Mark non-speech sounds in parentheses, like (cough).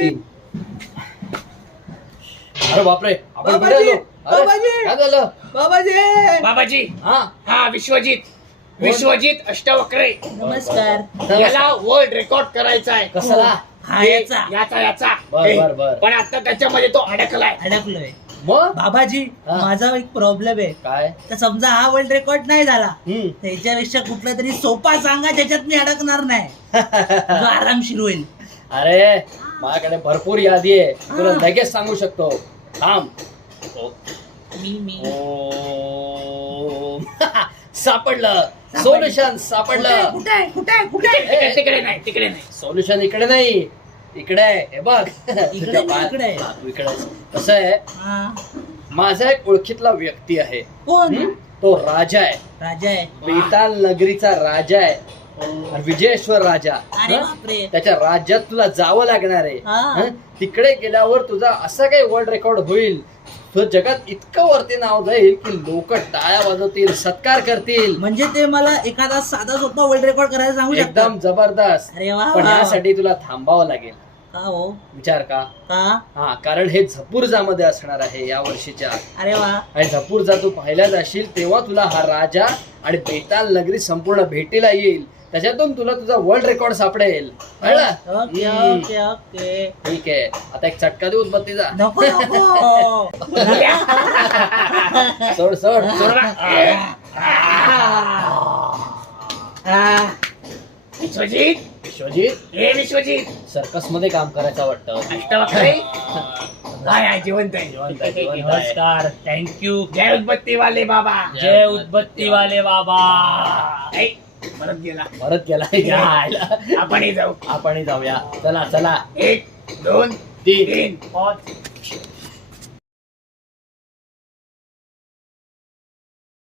अरे बापरे आपण बाबाजी, आलो. अरे, बाबाजी. काय झालं? बाबाजी. बाबाजी. हा. हा विश्वजित. विश्वजित अष्टवक्रे. नमस्कार. याला वर्ल्ड रेकॉर्ड करायचा आहे कसला हा याचा. याचा याचा. बर, हे, बर, बर. पण आता त्याच्यामध्ये तो अडकलाय. अडकलोय. मग? बाबाजी हा. माझा एक प्रॉब्लेम आहे. काय? तर समजा हा वर्ल्ड रेकॉर्ड नाही झाला. हम्म. त्याच्यापेक्षा कुठला तरी सोपा सांगा ज्याच्यात मी अडकणार नाही. (laughs) जो आरामशीर होईल. अरे माझ्याकडे भरपूर यादी आहे. तुला लगेच सांगू शकतो. थांब. मी मी. ओम. (laughs) सापडलं. सोल्युशन सापडलं. कुठे आहे कुठे आहे कुठे? आहे तिकडे तिकडे नाही तिकडे नाही. सोल्युशन इकडे नाही. इकडे आहे. हे बघ. इकडे नाही, इकडे आहे. हा, इकडे. कसं आहे? हा. माझा एक ओळखीतला व्यक्ती आहे. कोण? तो राजा आहे. राजा आहे. बेताल नगरीचा राजा आहे. विजयेश्वर राजा अरे हं? बापरे त्याच्या राज्यात तुला जावं लागणार आहे हा. हं? तिकडे गेल्यावर तुझा असं काही वर्ल्ड रेकॉर्ड होईल तुझं जगात इतकं वरती नाव जाईल की लोक टाळ्या वाजवतील सत्कार करतील म्हणजे ते मला एखादा साधा सोपा वर्ल्ड रेकॉर्ड करायला सांगू शकतात एकदम जबरदस्त अरे वा पण वा. यासाठी तुला थांबावं लागेल हो विचार का? हा. कारण हे झपूरजामध्ये असणार आहे या वर्षीच्या. अरे वा. आणि झपूरजा तू पाहिला जाशील तेव्हा तुला हा राजा आणि बेताल नगरी संपूर्ण भेटीला येईल. त्याच्यातून तुला तुझा वर्ल्ड रेकॉर्ड सापडेल. कळलं? ओके हम्म. ओके. ओके ठीक आहे. आता एक चटका देऊ नको नको. सोड सोड सोड. ना. आ, विश्वजित. विश्वजित विश्वजित. सर्कसमध्ये काम करायचं वाटतं. अष्टवक्रे काय (laughs) आहे जिवंत आहे. जिवंत आहे, जिवंत आहे. नमस्कार. थँक्यू जय उदबत्ती वाले बाबा. जय उदबत्ती वाले बाबा. ऐ, परत गेला. परत गेला. (laughs) (laughs) आपणही जाऊ. आपण जाऊया. चला चला. एक दोन तीन. तीन. पाच.